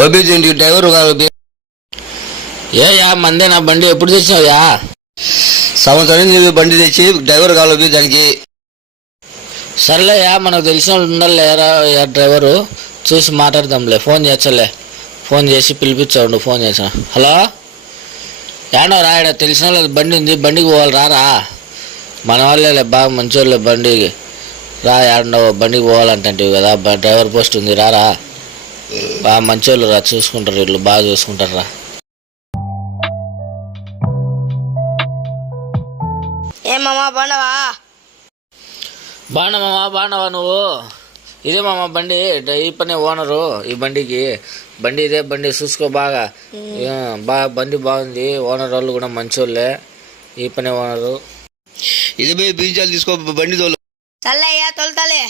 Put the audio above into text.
OB driver కాదు. ఏయా మందే నా బండి ఎప్పుడు తెచ్చినావుయా? సంవత్సరం బండి తెచ్చి డ్రైవర్ కావాలి దానికి. సర్లేయా, మనకు తెలిసిన వాళ్ళు ఉండాలిరా డ్రైవరు, చూసి మాట్లాడదాంలే. ఫోన్ చేచ్చలే, ఫోన్ చేసి పిలిపించావు. నువ్వు ఫోన్ చేసా. హలో, ఏడో రాయడ తెలిసిన వాళ్ళు బండి ఉంది, బండికి పోవాలి రారా. మన వాళ్ళే బాగా మంచి వాళ్ళే, బండికి రా. ఏడో బండికి పోవాలంటే కదా, డ్రైవర్ పోస్ట్ ఉంది రారా. బాగా మంచి వాళ్ళు రా, చూసుకుంటారు వీళ్ళు, బాగా చూసుకుంటారు రా. ఏమమ్మా బాగున్నావా? బాగున్నావా నువ్వు? ఇదే మామ బండి, ఈ పనే ఓనరు ఈ బండికి. బండి ఇదే బండి, చూసుకో బాగా. బండి బాగుంది, ఓనర్ వాళ్ళు కూడా మంచోళ్ళే. ఈ పనే ఓనరు. ఇదే బీజాలు తీసుకో బండి తోలు. చల్లయ్యా తొలుతాలే.